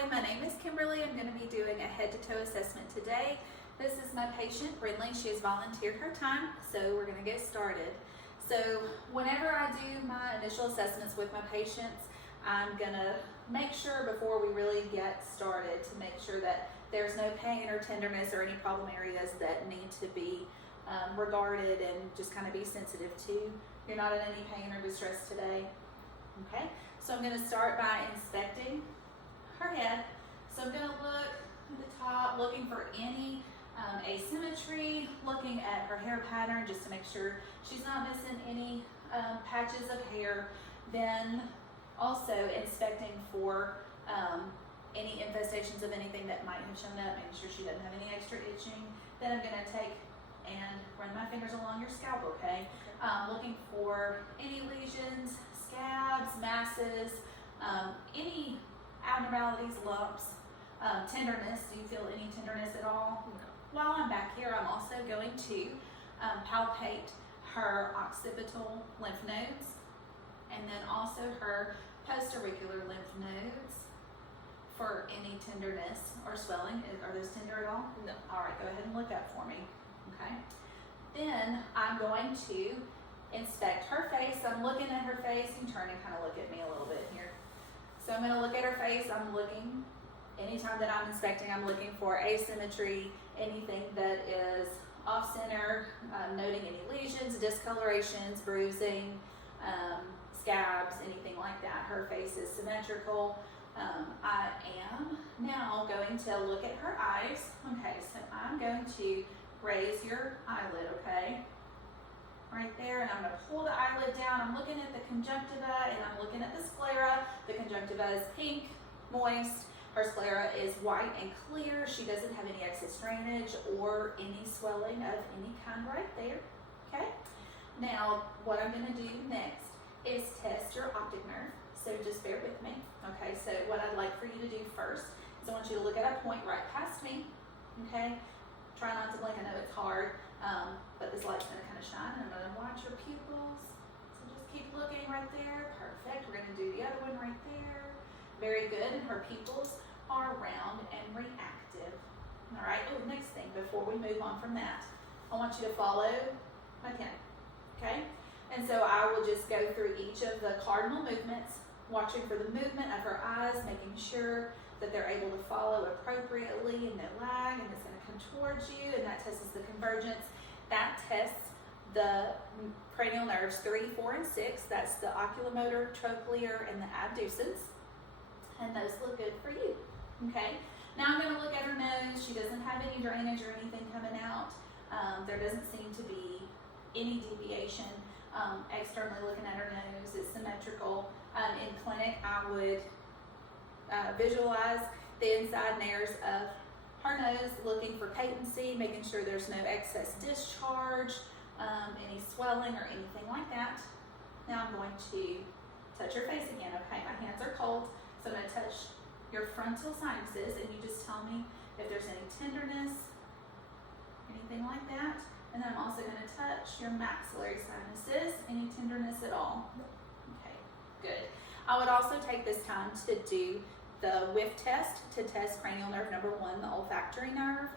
Hi, my name is Kimberly. I'm going to be doing a head-to-toe assessment today. This is my patient, Brinley. She has volunteered her time, so we're going to get started. So whenever I do my initial assessments with my patients, I'm going to make sure before we really get started to make sure that there's no pain or tenderness or any problem areas that need to be regarded and just kind of be sensitive to. You're not in any pain or distress today. Okay, so I'm going to start by inspecting her head. So I'm going to look at the top, looking for any asymmetry, looking at her hair pattern just to make sure she's not missing any patches of hair. Then also inspecting for any infestations of anything that might have shown up, making sure she doesn't have any extra itching. Then I'm going to take and run my fingers along your scalp, okay? Looking for any lesions, scabs, masses, any abnormalities, lumps, tenderness. Do you feel any tenderness at all? No. While I'm back here, I'm also going to palpate her occipital lymph nodes and then also her postauricular lymph nodes for any tenderness or swelling. Are those tender at all? No. All right, go ahead and look up for me. Okay. Then I'm going to inspect her face. I'm looking at her face. You can turn and kind of look at me a little bit here. So I'm going to look at her face. I'm looking, anytime that I'm inspecting, I'm looking for asymmetry, anything that is off center, noting any lesions, discolorations, bruising, scabs, anything like that. Her face is symmetrical. I am now going to look at her eyes. Okay, so I'm going to raise your eyelid, okay? Right there, and I'm going to pull the eyelid down. I'm looking at the conjunctiva and I'm looking at the sclera. The conjunctiva is pink, moist. Her sclera is white and clear. She doesn't have any excess drainage or any swelling of any kind right there, okay? Now, what I'm going to do next is test your optic nerve. So just bear with me, okay? So what I'd like for you to do first is I want you to look at a point right past me, okay? Try not to blink. I know it's hard, but this light's going to kind of shine, and I'm going to watch your pupils. So just keep looking right there. Perfect. We're going to do the other one right there. Very good. And her pupils are round and reactive. All right. Oh, next thing before we move on from that, I want you to follow my pen. Okay. And so I will just go through each of the cardinal movements, watching for the movement of her eyes, making sure that they're able to follow appropriately and no lag, and it's going to come towards you, and that tests the convergence. That tests the cranial nerves 3, 4, and 6. That's the oculomotor, trochlear, and the abducens. And those look good for you. Okay. Now I'm going to look at her nose. She doesn't have any drainage or anything coming out. There doesn't seem to be any deviation. Externally looking at her nose, it's symmetrical. In clinic, I would visualize the inside nares of her nose, looking for patency, making sure there's no excess discharge, any swelling or anything like that. Now I'm going to touch your face again, okay? My hands are cold, so I'm going to touch your frontal sinuses, and you just tell me if there's any tenderness, anything like that. And then I'm also going to touch your maxillary sinuses, any tenderness at all. Okay, good. I would also take this time to do the whiff test to test cranial nerve number 1, the olfactory nerve.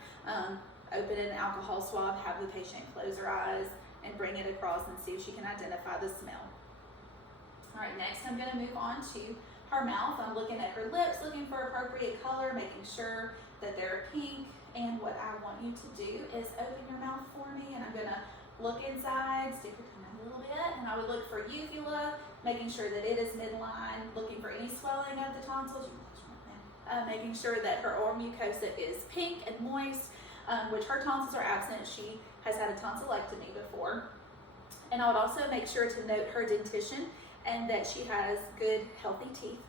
Open an alcohol swab, have the patient close her eyes, and bring it across and see if she can identify the smell. All right, next I'm going to move on to her mouth. I'm looking at her lips, looking for appropriate color, making sure that they're pink. And what I want you to do is open your mouth for me, and I'm going to look inside, stick your tongue out a little bit, and I would look for uvula, making sure that it is midline, looking for any swelling of the tonsils, making sure that her oral mucosa is pink and moist, which her tonsils are absent. She has had a tonsillectomy before. And I would also make sure to note her dentition and that she has good, healthy teeth,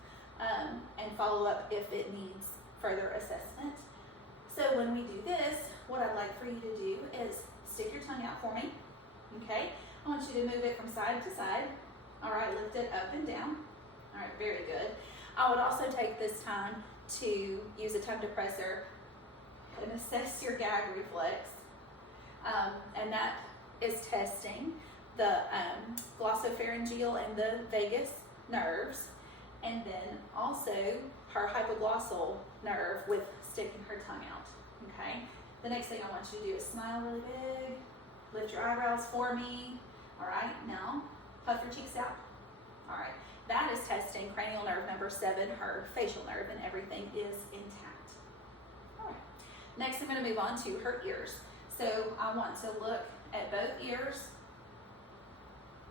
and follow up if it needs further assessment. So when we do this, what I'd like for you to do is stick your tongue out for me, okay? I want you to move it from side to side. All right, lift it up and down. All right, very good. I would also take this time to use a tongue depressor and assess your gag reflex. And that is testing the glossopharyngeal and the vagus nerves. And then also her hypoglossal nerve with sticking her tongue out, okay? The next thing I want you to do is smile really big, lift your eyebrows for me, all right? Now, puff your cheeks out, all right? That is testing cranial nerve number 7, her facial nerve, and everything is intact. All right. Next, I'm going to move on to her ears. So I want to look at both ears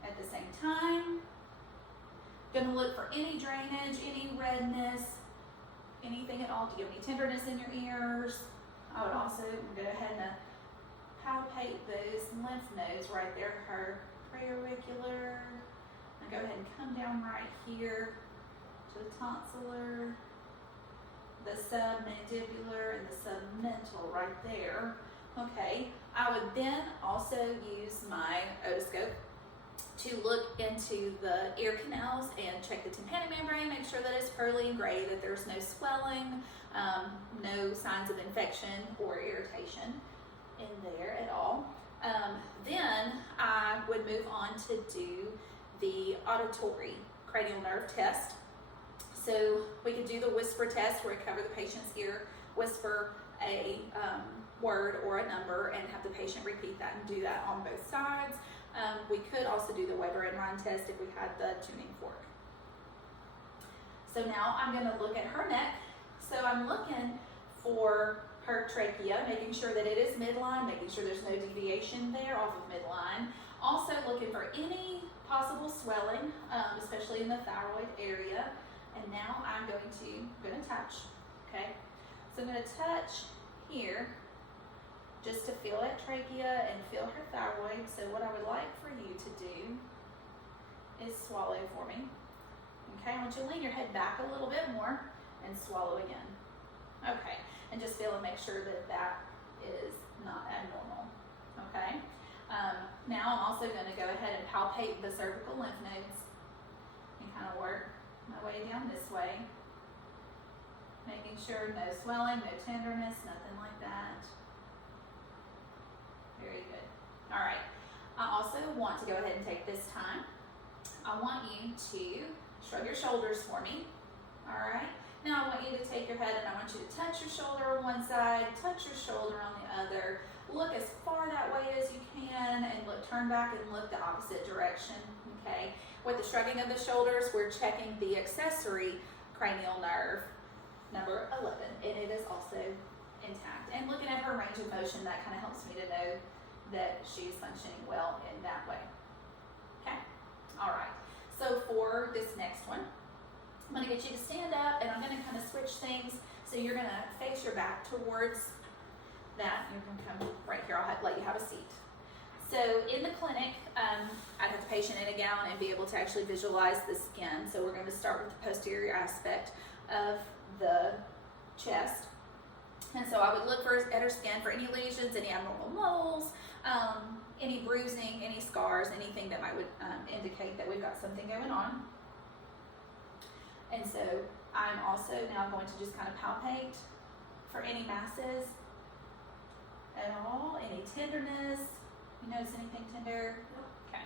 at the same time. Going to look for any drainage, any redness, anything at all. Do you have any tenderness in your ears? I would also go ahead and palpate those lymph nodes right there, her preauricular. And go ahead and come down right here to the tonsillar, the submandibular, and the submental right there. Okay, I would then also use my otoscope to look into the ear canals and check the tympanic membrane, make sure that it's pearly and gray, that there's no swelling, no signs of infection or irritation in there at all. Then I would move on to do the auditory cranial nerve test. So we could do the whisper test where we cover the patient's ear, whisper a word or a number, and have the patient repeat that and do that on both sides. We could also do the Weber and Rhine test if we had the tuning fork. So now I'm going to look at her neck. So I'm looking for her trachea, making sure that it is midline, making sure there's no deviation there off of midline. Also looking for any possible swelling, especially in the thyroid area. And now I'm going to touch, okay? So I'm going to touch here just to feel that trachea and feel her thyroid. So what I would like for you to do is swallow for me. Okay, I want you to lean your head back a little bit more and swallow again. Okay, and just feel and make sure that that is not abnormal. Okay, now I'm also going to go ahead and palpate the cervical lymph nodes and kind of work my way down this way, making sure no swelling, no tenderness, nothing like that. Very good. All right. I also want to go ahead and take this time. I want you to shrug your shoulders for me. All right. Now I want you to take your head and I want you to touch your shoulder on one side, touch your shoulder on the other. Look as far that way as you can and look, turn back and look the opposite direction. Okay. With the shrugging of the shoulders, we're checking the accessory cranial nerve, number 11, and it is also intact. And looking at her range of motion, that kind of helps me to know that she's functioning well in that way. Okay? All right. So for this next one, I'm going to get you to stand up, and I'm going to kind of switch things. So you're going to face your back towards that. You're going to come right here. I'll let you have a seat. So in the clinic, I'd have the patient in a gown and be able to actually visualize the skin. So we're going to start with the posterior aspect of the chest. And so I would look at her skin for any lesions, any abnormal moles, any bruising, any scars, anything that might would indicate that we've got something going on. And so I'm also now going to just kind of palpate for any masses at all, any tenderness. You notice anything tender? Okay.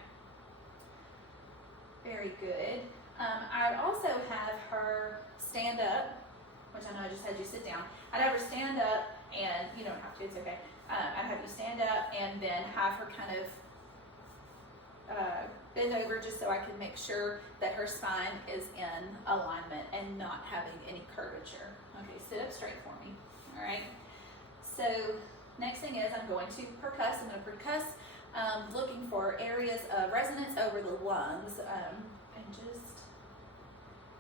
Very good. I would also have her stand up, which I know I just had you sit down. I'd have her stand up, and you don't have to, it's okay. I'd have you stand up and then have her kind of bend over just so I can make sure that her spine is in alignment and not having any curvature. Okay, sit up straight for me. All right. So next thing is I'm going to percuss. I'm going to percuss, looking for areas of resonance over the lungs, and just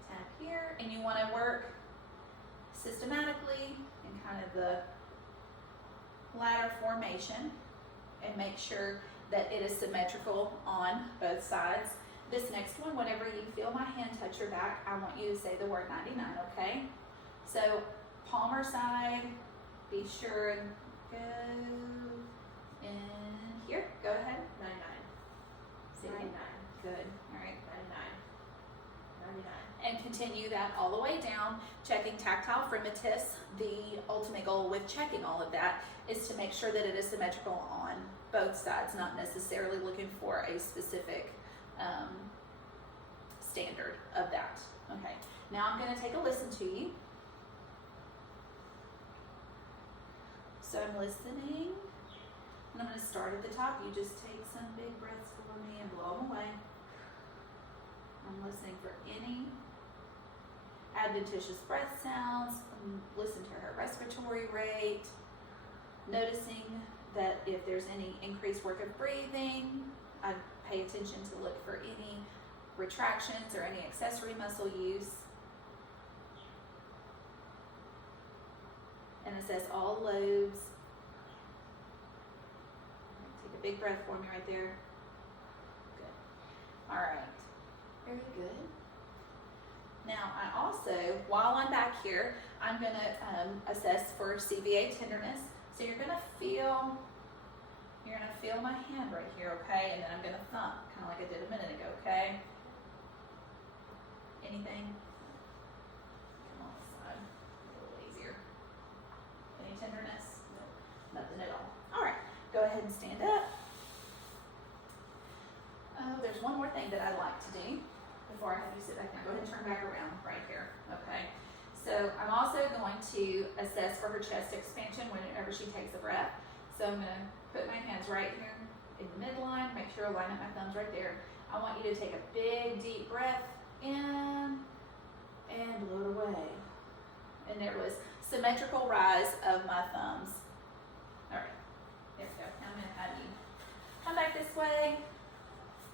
tap here. And you want to work systematically in kind of the ladder formation and make sure that it is symmetrical on both sides. This next one, whenever you feel my hand touch your back, I want you to say the word 99, okay? So palmar side, be sure and go in here. Go ahead. 99. Say 99. Good. All right. 99. And continue that all the way down, checking tactile fremitus. The ultimate goal with checking all of that is to make sure that it is symmetrical on both sides, not necessarily looking for a specific standard of that. Okay, now I'm going to take a listen to you. So I'm listening, and I'm going to start at the top. You just take some big breaths for me and blow them away. I'm listening for any adventitious breath sounds. Listen to her respiratory rate, noticing that if there's any increased work of breathing, I pay attention to look for any retractions or any accessory muscle use, and assess all lobes. Take a big breath for me right there. Good. All right. Very good. Now, I also, while I'm back here, I'm going to assess for CVA tenderness. So you're going to feel my hand right here, okay? And then I'm going to thump, kind of like I did a minute ago, okay? Anything? Come on this side, a little easier. Any tenderness? No, nothing at all. All right, go ahead and stand up. Oh, there's one more thing that I'd like to do before I have you sit back down. Go ahead and turn back around right here, okay? So I'm also going to assess for her chest expansion whenever she takes a breath. So I'm going to put my hands right here in the midline, make sure I line up my thumbs right there. I want you to take a big, deep breath in and blow it away. And there was symmetrical rise of my thumbs. All right, there we go. Now I'm going to have you come back this way,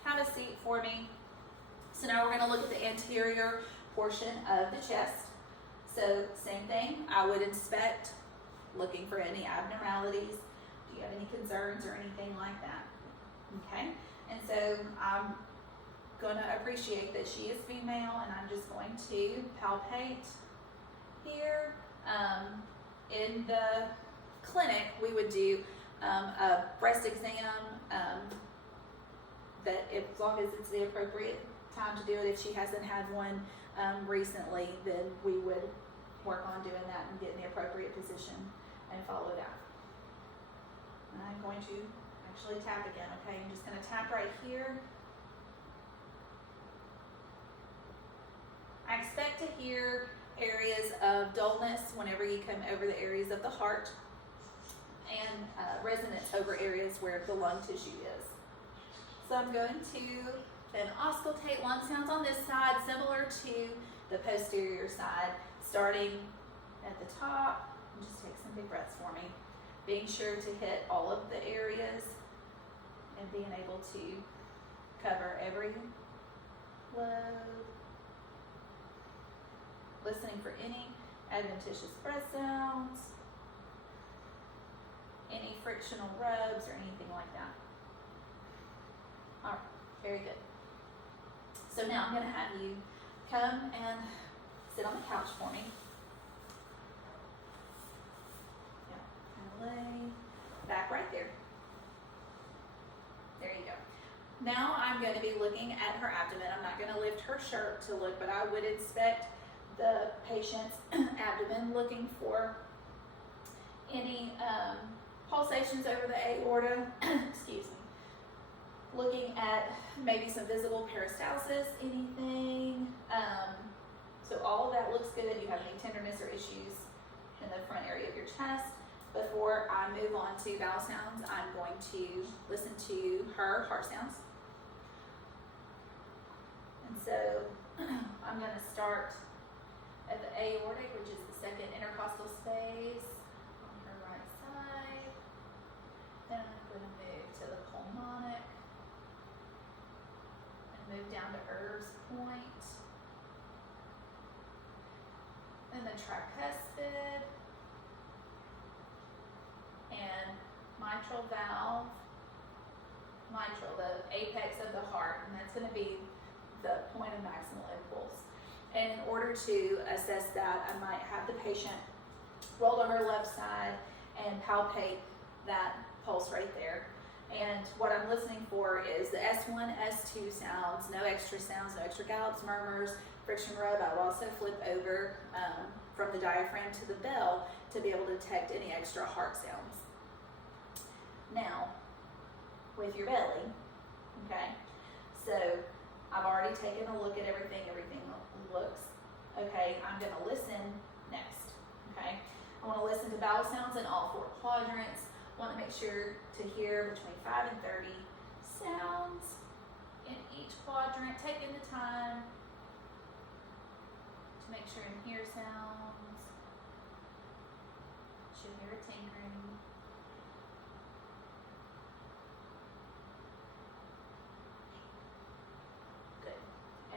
have a seat for me. So now we're going to look at the anterior portion of the chest. So same thing, I would inspect, looking for any abnormalities. Do you have any concerns or anything like that? Okay, and so I'm going to appreciate that she is female, and I'm just going to palpate here. In the clinic, we would do a breast exam, that as long as it's the appropriate time to do it. If she hasn't had one recently, then we would work on doing that and get in the appropriate position and follow that. And I'm going to actually tap again, okay? I'm just going to tap right here. I expect to hear areas of dullness whenever you come over the areas of the heart, and resonance over areas where the lung tissue is. So I'm going to then auscultate lung sounds on this side, similar to the posterior side, starting at the top. And just take some big breaths for me, being sure to hit all of the areas and being able to cover every lobe. Listening for any adventitious breath sounds, any frictional rubs or anything like that. All right, very good. So now I'm going to have you come and sit on the couch for me. Yeah, and lay back right there. There you go. Now I'm going to be looking at her abdomen. I'm not going to lift her shirt to look, but I would inspect the patient's abdomen, looking for any pulsations over the aorta, excuse me, looking at maybe some visible peristalsis, anything. So all of that looks good. You have any tenderness or issues in the front area of your chest. Before I move on to bowel sounds, I'm going to listen to her heart sounds. And so I'm going to start at the aortic, which is the second intercostal space on her right side. Then I'm going to move to the pulmonic and move down to Erb's point. Then the tricuspid and mitral valve, the apex of the heart, and that's going to be the point of maximal impulse. And in order to assess that, I might have the patient roll to her left side and palpate that pulse right there. And what I'm listening for is the S1, S2 sounds, no extra gallops, murmurs, friction rub. I will also flip over from the diaphragm to the bell to be able to detect any extra heart sounds. Now, with your belly, okay, so I've already taken a look at everything looks okay. I'm going to listen next, okay? I want to listen to vowel sounds in all 4 quadrants. Want to make sure to hear between 5 and 30 sounds in each quadrant. Taking the time to make sure and hear sounds. Should hear a tinkering. Good.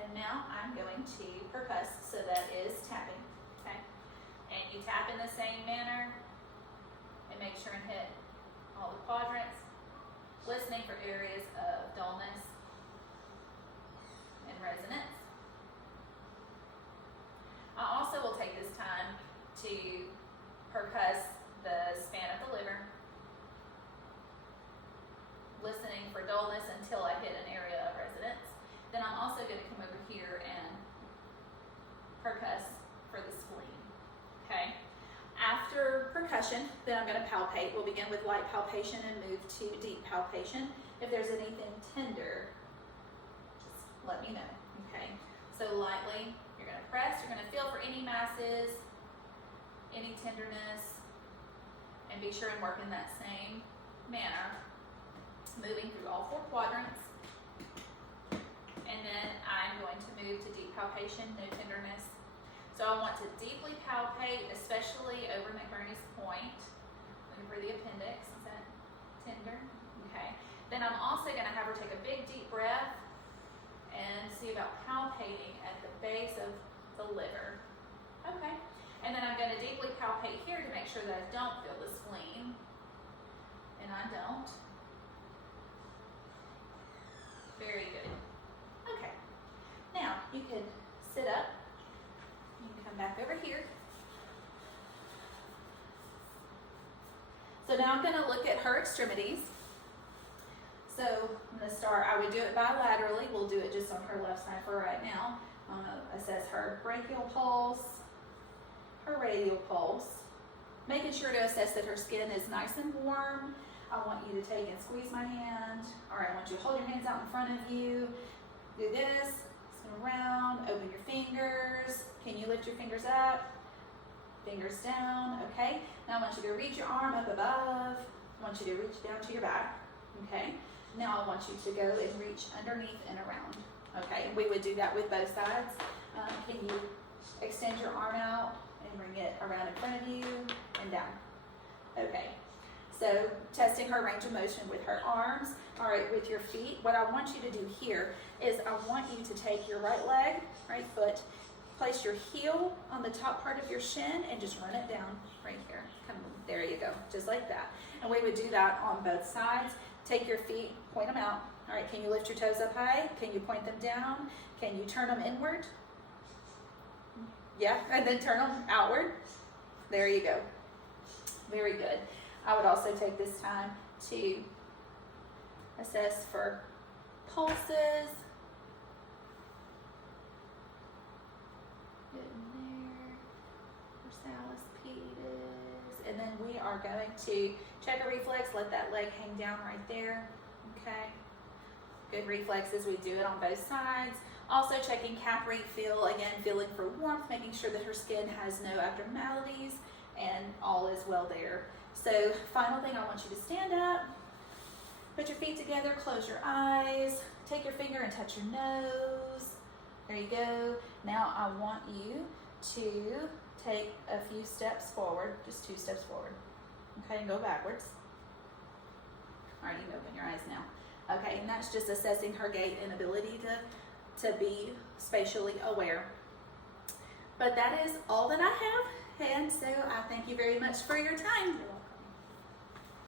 And now I'm going to percuss, so that is tapping. Okay. And you tap in the same manner and make sure and hit all the quadrants, listening for areas of dullness and resonance. I also will take this time to percuss the span of the liver, listening for dullness until I hit an area of resonance. Then I'm also going to come over here and percuss for the spleen. Okay. After percussion, then I'm going to palpate. We'll begin with light palpation and move to deep palpation. If there's anything tender, just let me know. Okay. So lightly, you're going to press. You're going to feel for any masses, any tenderness, and be sure and work in that same manner, moving through all 4 quadrants. And then I'm going to move to deep palpation, no tenderness. So I want to deeply palpate, especially over McBurney's point. Looking for the appendix. Is that tender? Okay. Then I'm also going to have her take a big deep breath and see about palpating at the base of the liver. Okay. And then I'm going to deeply palpate here to make sure that I don't feel the spleen. And I don't. Very good. Okay. Now you can sit up. You can come back over here. So now I'm going to look at her extremities. So I'm going to start, I would do it bilaterally. We'll do it just on her left side for right now. I'm going to assess her brachial pulse, her radial pulse, making sure to assess that her skin is nice and warm. I want you to take and squeeze my hand. All right, I want you to hold your hands out in front of you. Do this, spin around, open your fingers. Can you lift your fingers up? Fingers down, okay? Now I want you to reach your arm up above. I want you to reach down to your back, okay? Now I want you to go and reach underneath and around, okay? We would do that with both sides. Can you extend your arm out and bring it around in front of you and down? Okay, so testing her range of motion with her arms. All right, with your feet, what I want you to do here is I want you to take your right leg, right foot, place your heel on the top part of your shin and just run it down right here. Come on, there you go, just like that. And we would do that on both sides. Take your feet, point them out. All right, can you lift your toes up high? Can you point them down? Can you turn them inward? Yeah, and then turn them outward. There you go. Very good. I would also take this time to assess for pulses. Good in there. Versalis pedis. And then we are going to check a reflex. Let that leg hang down right there. Okay. Good reflexes. We do it on both sides. Also checking cap refill. Again, feeling for warmth, making sure that her skin has no abnormalities and all is well there. So final thing, I want you to stand up, put your feet together, close your eyes, take your finger and touch your nose. There you go. Now I want you to take a few steps forward, just 2 steps forward. Okay, and go backwards. All right, you can open your eyes now. Okay, and that's just assessing her gait and ability to be spatially aware. But that is all that I have, and so I thank you very much for your time.